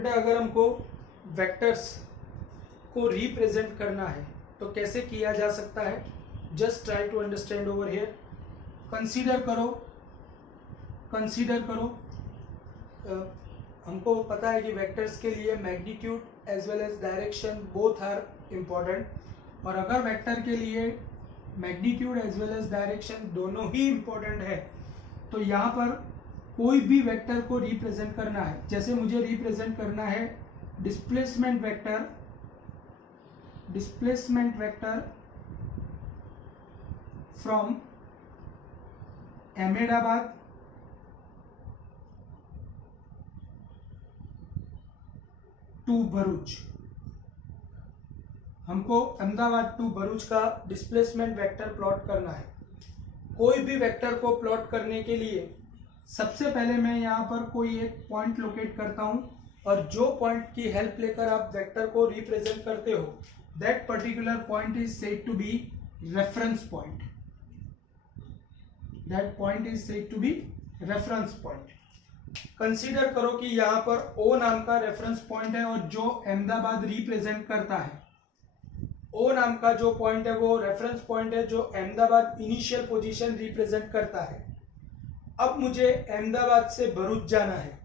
बेटा अगर हमको वेक्टर्स को रिप्रेजेंट करना है तो कैसे किया जा सकता है, just try to understand over here. Consider करो हमको पता है कि वेक्टर्स के लिए magnitude as well as direction both are important, और अगर वेक्टर के लिए magnitude as well as direction दोनों ही इम्पॉर्टेंट है तो यहाँ पर कोई भी वेक्टर को रिप्रेजेंट करना है, जैसे मुझे रिप्रेजेंट करना है displacement vector from Ahmedabad to Bharuch. हमको अहमदाबाद टू भरूच का डिस्प्लेसमेंट वेक्टर प्लॉट करना है। कोई भी वेक्टर को प्लॉट करने के लिए सबसे पहले मैं यहाँ पर कोई एक पॉइंट लोकेट करता हूँ, और जो पॉइंट की हेल्प लेकर आप वेक्टर को रिप्रेजेंट करते हो that particular point is said to be reference point. That point is said to be reference point. Consider करो कि यहाँ पर ओ नाम का रेफरेंस पॉइंट है और जो अहमदाबाद रिप्रेजेंट करता है। ओ नाम का जो पॉइंट है वो रेफरेंस पॉइंट है जो अहमदाबाद इनिशियल पोजीशन रिप्रेजेंट करता है। अब मुझे अहमदाबाद से भरूच जाना है।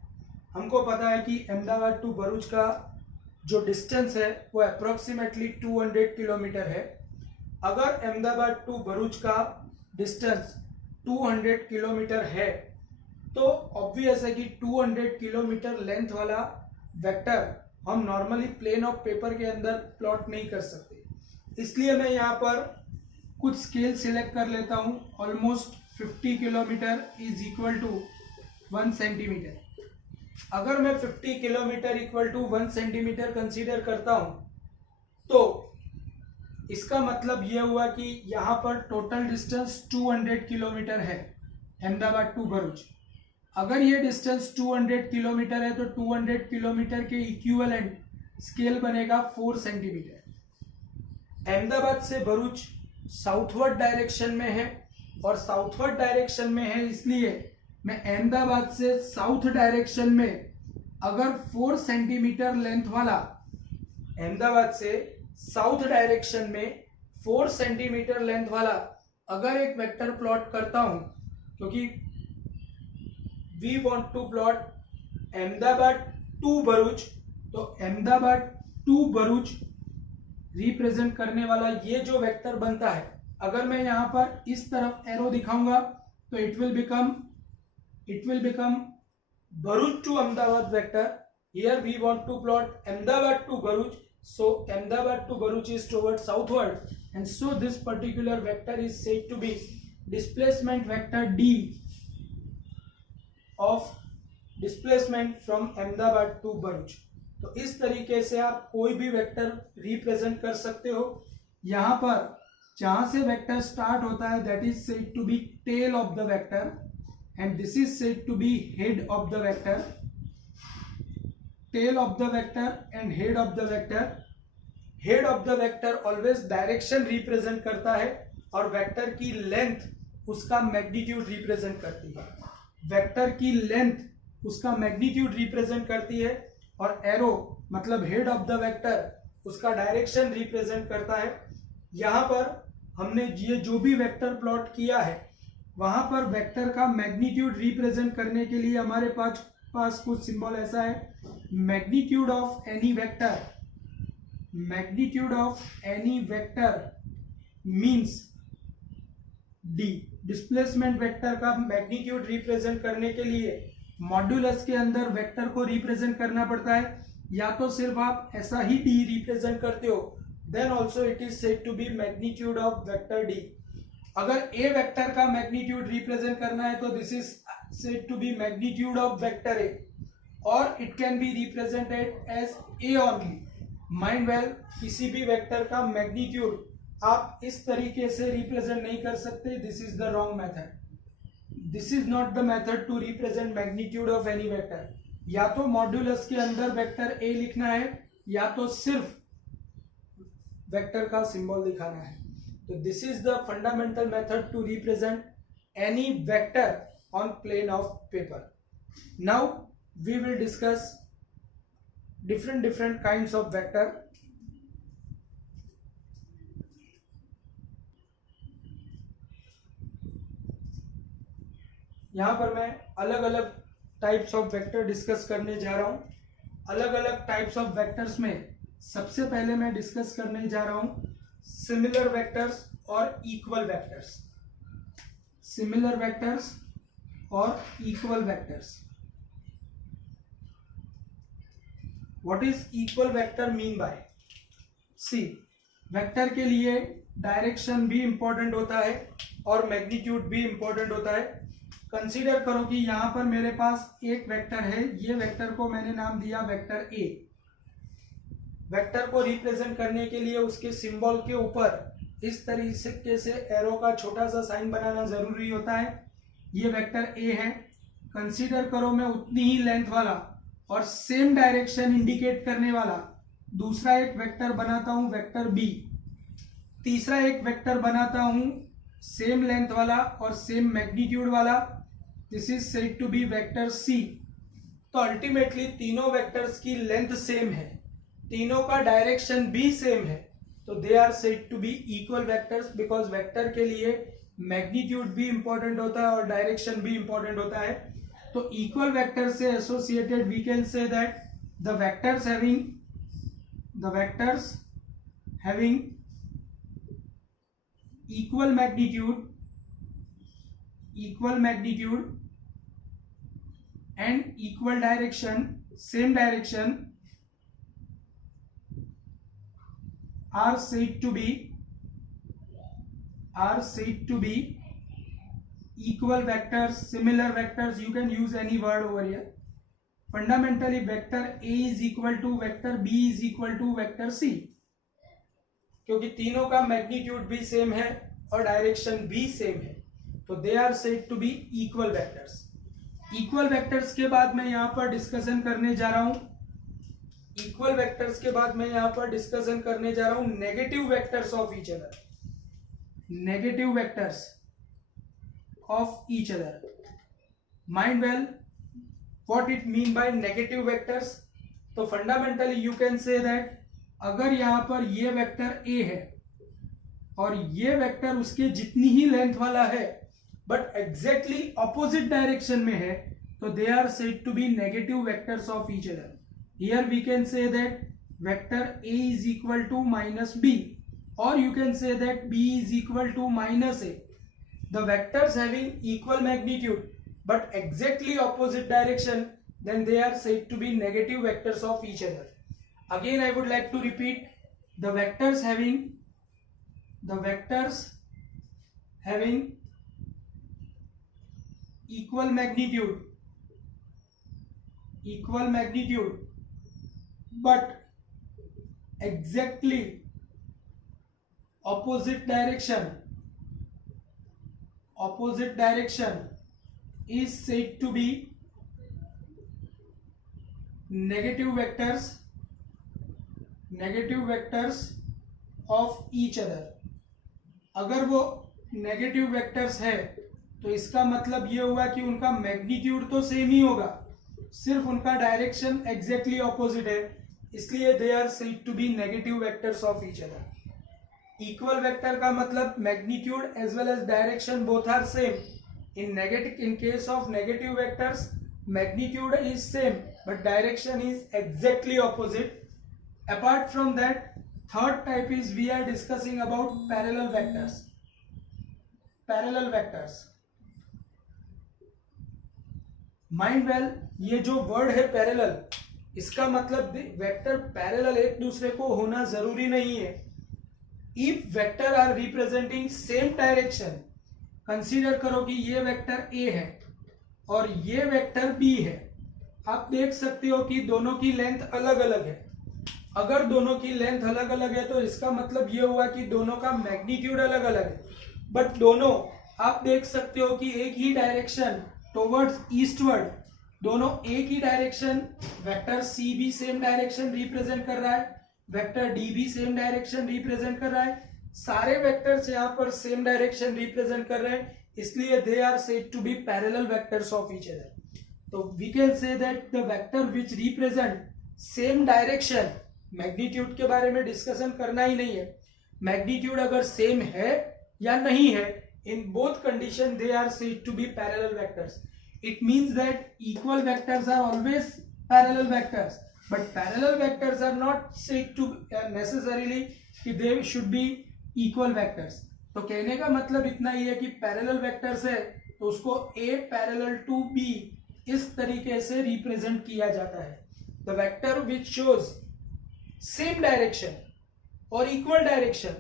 हमको पता है कि अहमदाबाद टू भरूच का जो डिस्टेंस है वो अप्रोक्सीमेटली 200 किलोमीटर है। अगर अहमदाबाद टू भरूच का डिस्टेंस 200 किलोमीटर है तो ऑब्वियस है कि 200 किलोमीटर लेंथ वाला वेक्टर हम नॉर्मली प्लेन ऑफ पेपर के अंदर प्लॉट नहीं कर सकते। इसलिए मैं यहाँ पर कुछ स्केल सिलेक्ट कर लेता हूँ। Almost 50 kilometre is equal to 1 centimetre. अगर मैं 50 kilometre equal to 1 centimetre consider करता हूँ तो इसका मतलब यह हुआ कि यहाँ पर टोटल डिस्टेंस 200 किलोमीटर है अहमदाबाद टू भरूच। अगर ये डिस्टेंस 200 किलोमीटर है तो 200 किलोमीटर के इक्विवेलेंट स्केल बनेगा 4 सेंटीमीटर। अहमदाबाद से भरूच साउथवर्ड डायरेक्शन में है, और साउथवर्ड डायरेक्शन में है इसलिए मैं अहमदाबाद से साउथ डायरेक्शन में अगर 4 सेंटीमीटर लेंथ वाला अहमदाबाद से साउथ डायरेक्शन में 4 सेंटीमीटर लेंथ वाला अगर एक वेक्टर प्लॉट करता हूं, क्योंकि we want to plot Ahmedabad to Bharuch, तो अहमदाबाद टू भरूच रिप्रेजेंट करने वाला ये जो वेक्टर बनता है, अगर मैं यहाँ पर इस तरफ एरो दिखाऊंगा तो it will become Bharuch to Ahmedabad vector. Here we want to plot Ahmedabad to Bharuch, so Ahmedabad to Bharuch is towards southward, and so this particular vector is said to be displacement vector D of displacement from Ahmedabad to Bharuch। तो इस तरीके से आप कोई भी vector represent कर सकते हो। यहाँ पर जहां से वेक्टर स्टार्ट होता है that is said to be tail of the vector, and this is said to be head of the vector. Tail of the vector and head of the vector. Head of the vector always direction represent करता है और vector की length उसका magnitude represent करती है। Vector की length उसका magnitude represent करती है और एरो मतलब हेड ऑफ द वेक्टर उसका डायरेक्शन रिप्रेजेंट करता है। यहाँ पर हमने ये जो भी वेक्टर प्लॉट किया है वहां पर वेक्टर का मैग्नीट्यूड रिप्रेजेंट करने के लिए हमारे पास कुछ सिंबल ऐसा है। Magnitude of any vector means D. Displacement vector का मैग्नीट्यूड रिप्रेजेंट करने के लिए मॉड्यूलस के अंदर वेक्टर को रिप्रेजेंट करना पड़ता है, या तो सिर्फ आप ऐसा ही डी रिप्रेजेंट करते हो then also it is said to be magnitude of vector D. अगर ए वेक्टर का मैग्नीट्यूड रिप्रेजेंट करना है तो this is said to be magnitude of vector A, और it can be represented as A only. Mind well, किसी भी vector का magnitude आप इस तरीके से रिप्रेजेंट नहीं कर सकते। This is the wrong method. This is not the method to represent magnitude of any vector. या तो मॉड्यूलस के अंदर वेक्टर ए लिखना है या तो सिर्फ वेक्टर का सिंबल दिखाना है। तो this is the fundamental method to represent any vector on plane of paper. Now we will discuss different kinds of vector. यहाँ पर मैं अलग अलग टाइप्स ऑफ वेक्टर डिस्कस करने जा रहा हूँ। अलग अलग टाइप्स ऑफ वेक्टर्स में सबसे पहले मैं डिस्कस करने जा रहा हूँ सिमिलर वेक्टर्स और इक्वल वेक्टर्स। सिमिलर वेक्टर्स और equal vectors. What is equal vector mean by? See, vector के लिए डायरेक्शन भी इंपॉर्टेंट होता है और मैग्नीट्यूड भी इंपॉर्टेंट होता है। कंसीडर करो कि यहाँ पर मेरे पास एक वेक्टर है, ये वेक्टर को मैंने नाम दिया वेक्टर ए। वेक्टर को रिप्रेजेंट करने के लिए उसके सिंबल के ऊपर इस तरीके से एरो का छोटा सा साइन बनाना जरूरी होता है। ये वेक्टर ए है। कंसीडर करो मैं उतनी ही लेंथ वाला और सेम डायरेक्शन इंडिकेट करने वाला दूसरा एक वेक्टर बनाता हूं, वेक्टर बी। तीसरा एक वेक्टर बनाता हूं सेम लेंथ वाला और सेम मैग्नीट्यूड वाला, this is said to be vector C. तो अल्टीमेटली तीनों वेक्टर्स की लेंथ सेम है, तीनों का डायरेक्शन भी सेम है, तो they are said to be equal vectors, because vector के लिए मैग्नीट्यूड भी इंपॉर्टेंट होता है और डायरेक्शन भी इंपॉर्टेंट होता है। तो इक्वल वेक्टर से associated we can say that the vectors having equal magnitude and equal direction, same direction, are said to be equal vectors, similar vectors. You can use any word over here. Fundamentally vector A is equal to vector B is equal to vector C, क्योंकि तीनों का magnitude भी same है और direction भी same है, तो they are said to be equal vectors. Equal vectors के बाद मैं यहाँ पर डिस्कशन करने जा रहा हूँ negative vectors of each other. Negative vectors of each other. Mind well what it mean by negative vectors. तो fundamentally you can say that अगर यहां पर ये वेक्टर ए है और ये वेक्टर उसके जितनी ही लेंथ वाला है बट एग्जैक्टली ऑपोजिट डायरेक्शन में है, तो they are said to be negative vectors of each other. Here we can say that vector A is equal to minus B, और you can say that B is equal to minus A. The vectors having equal magnitude but exactly opposite direction, then they are said to be negative vectors of each other. Again I would like to repeat, the vectors having equal magnitude but exactly opposite direction is said to be negative vectors of each other। अगर वो negative vectors है तो इसका मतलब ये हुआ कि उनका मैग्नीट्यूड तो सेम ही होगा, सिर्फ उनका डायरेक्शन एग्जैक्टली ऑपोजिट है, इसलिए they are said to be negative vectors of each other. Equal vector का मतलब magnitude as well as direction both are same. In case of negative vectors magnitude is same but direction is exactly opposite. Apart from that, third type is we are discussing about parallel vectors. Mind well, ये जो word है parallel, इसका मतलब vector parallel एक दूसरे को होना जरूरी नहीं है। If vector are representing same direction, consider करो कि ये वेक्टर ए है और ये वेक्टर बी है, आप देख सकते हो कि दोनों की लेंथ अलग अलग है। अगर दोनों की लेंथ अलग अलग है तो इसका मतलब ये हुआ कि दोनों का मैग्नीट्यूड अलग अलग है, बट दोनों आप देख सकते हो कि एक ही डायरेक्शन टुवर्ड्स ईस्टवर्ड, दोनों एक ही डायरेक्शन, वेक्टर सी भी सेम डायरेक्शन रिप्रेजेंट कर रहा है, वेक्टर डी भी सेम डायरेक्शन रिप्रेजेंट कर रहा है, सारे वेक्टर्स यहाँ पर सेम डायरेक्शन रिप्रेजेंट कर रहे हैं, इसलिए they are said to be parallel vectors of each other. तो we can say that the vector which represent same direction, magnitude के बारे में डिस्कशन करना ही नहीं है, मैग्नीट्यूड अगर सेम है या नहीं है, in both condition they are said to be parallel vectors. It means that equal vectors are always parallel vectors, but parallel vectors are not said to necessarily कि they should be equal vectors. तो कहने का मतलब इतना ही है कि parallel vectors है तो उसको A पैरेलल टू B इस तरीके से रिप्रेजेंट किया जाता है. The vector which shows same direction और equal direction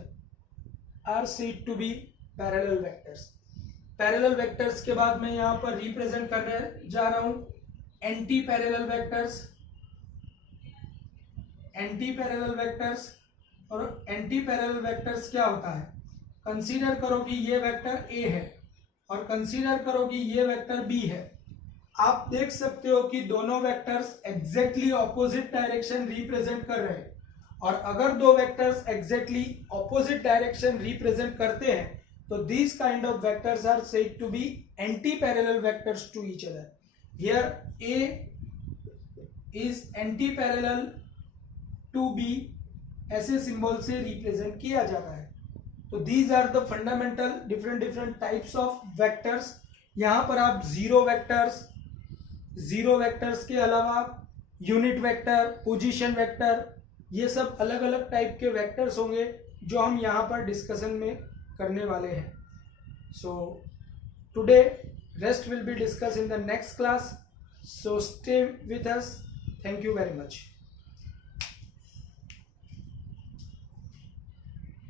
are said to be parallel vectors. Parallel vectors के बाद मैं यहां पर रिप्रेजेंट करने जा रहा हूं anti parallel vectors. Anti parallel vectors और एंटी पैरेलल वेक्टर्स क्या होता है? कंसीडर करो कि ये वेक्टर A है और कंसीडर करो कि ये वेक्टर B है. आप देख सकते हो कि दोनों vectors exactly opposite direction represent कर रहे हैं, और अगर दो vectors exactly opposite direction represent करते हैं तो these kind of vectors are said to be anti-parallel vectors to each other. Here A is anti-parallel to B ऐसे सिंबल से रिप्रेजेंट किया जाता है. तो these are the fundamental different types of vectors. यहाँ पर आप जीरो वेक्टर्स के अलावा यूनिट वेक्टर, पोजीशन वेक्टर, ये सब अलग अलग टाइप के वेक्टर्स होंगे जो हम यहाँ पर डिस्कशन में करने वाले हैं. So today rest will be discuss in the next class. So stay with us. Thank you very much.